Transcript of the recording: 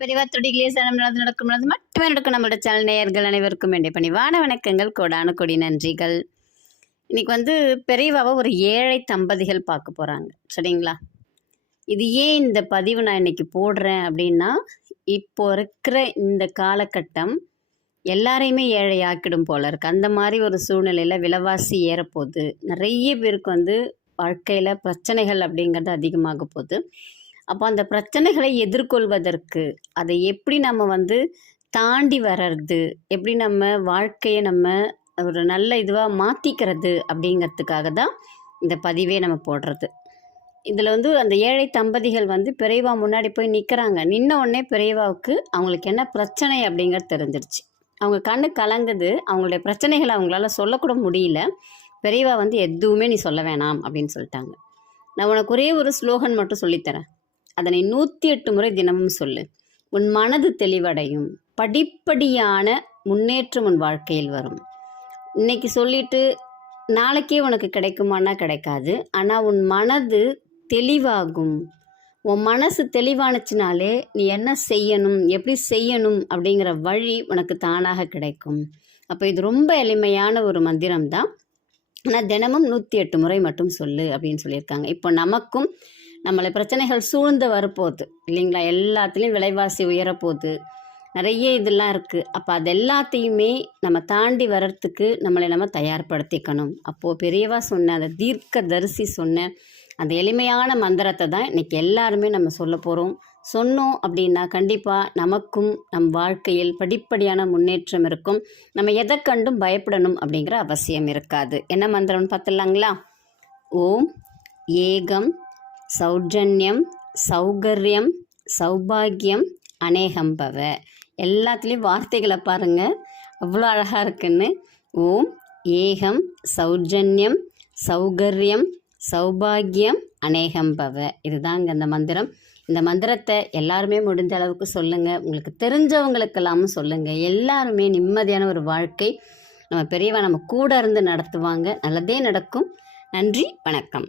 பெரியவா துடிகளே சனம் நடக்கும் மட்டுமே நடக்கும். நம்மளோட சேனல் நேயர்கள் அனைவருக்கும் வேண்டிய பணிவான வணக்கங்கள், கோடான கொடி நன்றிகள். இன்னைக்கு பெரியவாவை ஒரு ஏழை தம்பதிகள் பார்க்க போகிறாங்க, சரிங்களா? இது ஏன் இந்த பதிவு நான் இன்னைக்கு போடுறேன் அப்படின்னா, இப்போ இருக்கிற இந்த காலகட்டம் எல்லாரையுமே ஏழை ஆக்கிடும் போல இருக்குது. அந்த மாதிரி ஒரு சூழ்நிலையில் விலைவாசி ஏறப்போகுது. நிறைய பேருக்கு வாழ்க்கையில் பிரச்சனைகள் அப்படிங்கிறது அதிகமாக போகுது. அப்போ அந்த பிரச்சனைகளை எதிர்கொள்வதற்கு அதை எப்படி நம்ம தாண்டி வர்றது, எப்படி நம்ம வாழ்க்கையை நம்ம ஒரு நல்ல இதுவாக மாற்றிக்கிறது அப்படிங்கிறதுக்காக தான் இந்த பதிவே நம்ம போடுறது. இதில் அந்த ஏழை தம்பதிகள் பெரியவா முன்னாடி போய் நிற்கிறாங்க. நின்ன உடனே பெரியவாவுக்கு அவங்களுக்கு என்ன பிரச்சனை அப்படிங்கிறது தெரிஞ்சிருச்சு. அவங்க கண்ணு கலங்குது. அவங்களுடைய பிரச்சனைகளை அவங்களால சொல்லக்கூட முடியல. பெரியவா எதுவுமே நீ சொல்ல வேணாம் அப்படின்னு சொல்லிட்டாங்க. நான் உனக்கு ஒரே ஒரு ஸ்லோகன் மட்டும் சொல்லித்தரேன். அதனை 108 முறை தினமும் சொல்லு. உன் மனது தெளிவடையும். படிப்படியான முன்னேற்றம் உன் வாழ்க்கையில் வரும். இன்னைக்கு சொல்லிட்டு நாளைக்கே உனக்கு கிடைக்குமானா கிடைக்காது. ஆனால் உன் மனது தெளிவாகும். உன் மனசு தெளிவானுச்சுனாலே நீ என்ன செய்யணும், எப்படி செய்யணும் அப்படிங்கிற வழி உனக்கு தானாக கிடைக்கும். அப்போ இது ரொம்ப எளிமையான ஒரு மந்திரம் தான். ஆனால் தினமும் 108 முறை மட்டும் சொல்லு அப்படின்னு சொல்லியிருக்காங்க. இப்போ நமக்கும் நம்மளை பிரச்சனைகள் சூழ்ந்து வரப்போகுது இல்லைங்களா? எல்லாத்துலேயும் விலைவாசி உயரப்போகுது. நிறைய இதெல்லாம் இருக்குது. அப்போ அது எல்லாத்தையுமே நம்ம தாண்டி வர்றதுக்கு நம்மளை நம்ம தயார்படுத்திக்கணும். அப்போது பெரியவா சொன்ன அந்த தீர்க்க தரிசி சொன்ன அந்த எளிமையான மந்திரத்தை தான் இன்றைக்கி எல்லாருமே நம்ம சொல்ல போகிறோம். சொன்னோம் அப்படின்னா கண்டிப்பாக நமக்கும் நம் வாழ்க்கையில் படிப்படியான முன்னேற்றம் இருக்கும். நம்ம எதை கண்டும் பயப்படணும் அப்படிங்கிற அவசியம் இருக்காது. என்ன மந்திரம்னு பார்த்துடலாங்களா? ஓம் ஏகம் சௌஜன்யம் சௌகரியம் சௌபாகியம் அநேகம்பவ. எல்லாத்துலேயும் வார்த்தைகளை பாருங்கள், அவ்வளோ அழகாக இருக்குன்னு. ஓம் ஏகம் சௌஜன்யம் சௌகரியம் சௌபாகியம் அநேகம்பவ. இதுதாங்க அந்த மந்திரம். இந்த மந்திரத்தை எல்லாருமே முடிஞ்ச அளவுக்கு சொல்லுங்கள். உங்களுக்கு தெரிஞ்சவங்களுக்கெல்லாமும் சொல்லுங்கள். எல்லாருமே நிம்மதியான ஒரு வாழ்க்கை நம்ம பெரியவா நம்ம கூட இருந்து நடத்துவாங்க. நல்லதே நடக்கும். நன்றி, வணக்கம்.